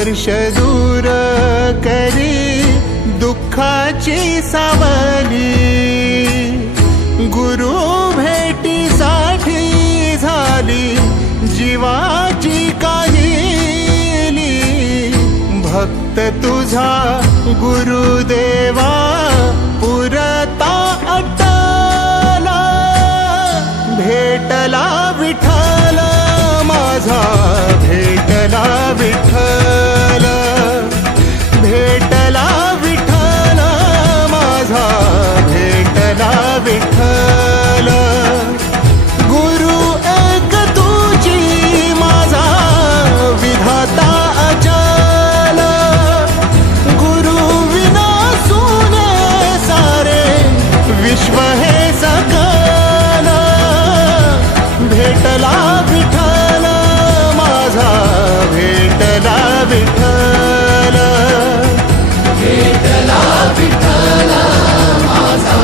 वर्ष दूर करी दुःखाची सावली, गुरु भेटीसाठी झाली जीवाची काहिली। भक्त तुझा गुरुदेवा पुरता अटला, भेटला विठ्ठल माझा, भेटला विठ्ठल, भेटला विठ्ठल माझा, भेटला विठ्ठल। गुरु एक तुझी माझा विधाता अचल, गुरु विना सुने सारे विश्व हे सकल। भेटला विठ्ठल माझा, भेटला विठ्ठल, भेटला विठ्ठल माझा,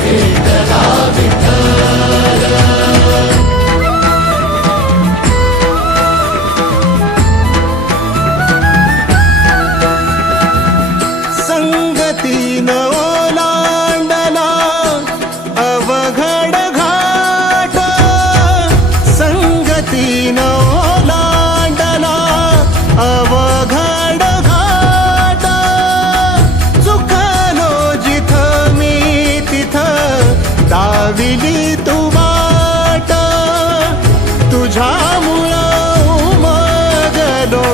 भेटला विठ्ठल। संगतीन ओलांडला अवघड घाट, संगतीन ओलांडला अवघड घाट। चुकलो जिथं मी तिथं दाविली तू वाट, तुझ्यामुळं उमगलो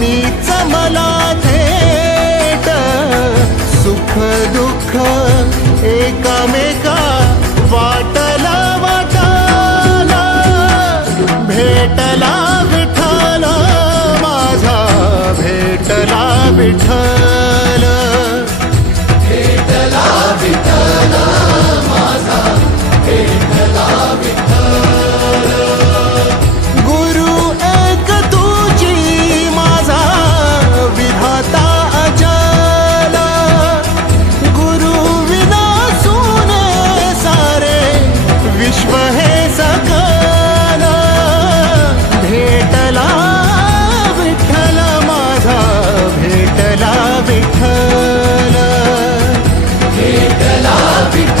मीच मला थेट। सुख दुःख एकामेका वाटला वाटला, भेटला विठ्ठल माझा, भेटला विठ्ठल, भेटला विठ्ठल माझा, भेटला विठ्ठल। गुरु एक तुझी माझा विधाता अचल, गुरु विना सुने सारे विश्व हे सकल। भेटला विठ्ठल माझा, भेटला विठ्ठल, भेटला विठ्ठल।